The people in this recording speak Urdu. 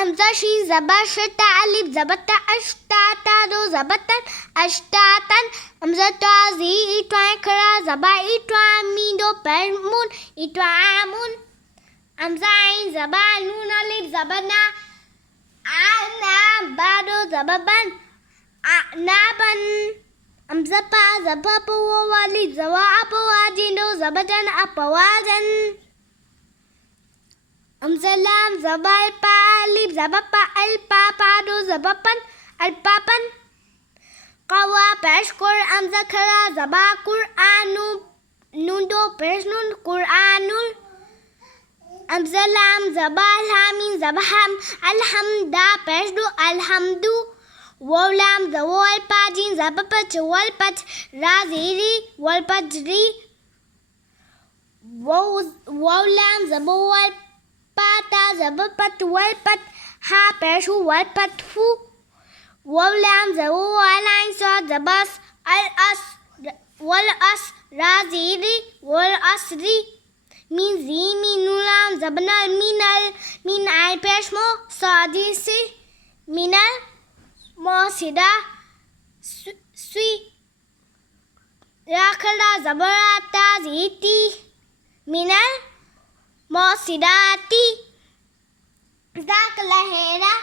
امزہ شی زبر شتا الف زبتا اشتاتا دو زبتن اشتاتن امزہ تازی ایٹوائیں کھڑا زبا ایٹوائیں میندو پرمون ایٹوامون امزہ عین زبا نون الف زبنا آنا بادو زببن نابن امزہ پا زبا پو والی زوا اپو واجندو زبجن اپواجن امزہ لام زبا الپا الف زبا پا الپا پادو زبپن الپاپن قوا پیش کر امزہ کھڑا زبا قرآنو نوندو پیش نون قرآنول امزہ لام زبا الحامین زبا ہم الحمدہ پیش دو الحمدو وولام زوو الپاجین زبا پچ والپچ رازیری والپچ ری وولام زبو والپاتا زبا پت والپت ہا پیشو والپت فو وولام زوو والعین صاد زباس الاس والاس رازیری والاسری مین زی مین نولام زبنا مینل مین عین پیشمو صادی سی مینل موسیدہ سوی راکھڑا زبراتا زیتی مینل موسیداتی ذاک لہرا